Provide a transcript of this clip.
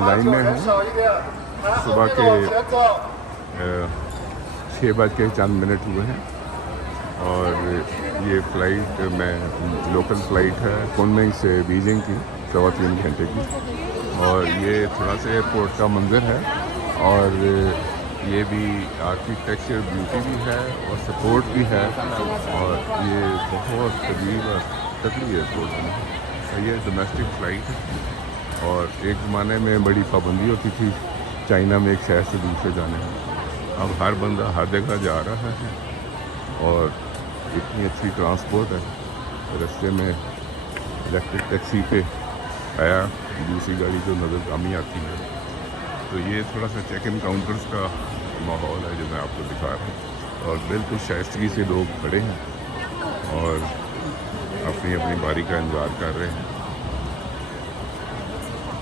लाइनें हैं। सुबह के 6:04 हुए हैं और ये फ़्लाइट में लोकल फ़्लाइट है कुनमिंग से बीजिंग की 3.25 घंटे की। और ये थोड़ा सा एयरपोर्ट का मंजर है और ये भी आर्किटेक्चर ब्यूटी भी है और सपोर्ट भी है और ये बहुत करीब तकड़ी एयरपोर्ट है। ये डोमेस्टिक फ़्लाइट है और एक ज़माने में बड़ी पाबंदी होती थी चाइना में एक शहर से दूसरे जाने में। अब हर बंदा हर जगह जा रहा है और इतनी अच्छी ट्रांसपोर्ट है। रास्ते में इलेक्ट्रिक टैक्सी पे आया दूसरी गाड़ी जो नज़र कमी आती है। तो ये थोड़ा सा चेक इन काउंटर्स का माहौल है जो मैं आपको दिखा रहा हूँ और बिल्कुल शाइस्तगी से लोग खड़े हैं और अपनी अपनी बारी का इंतज़ार कर रहे हैं।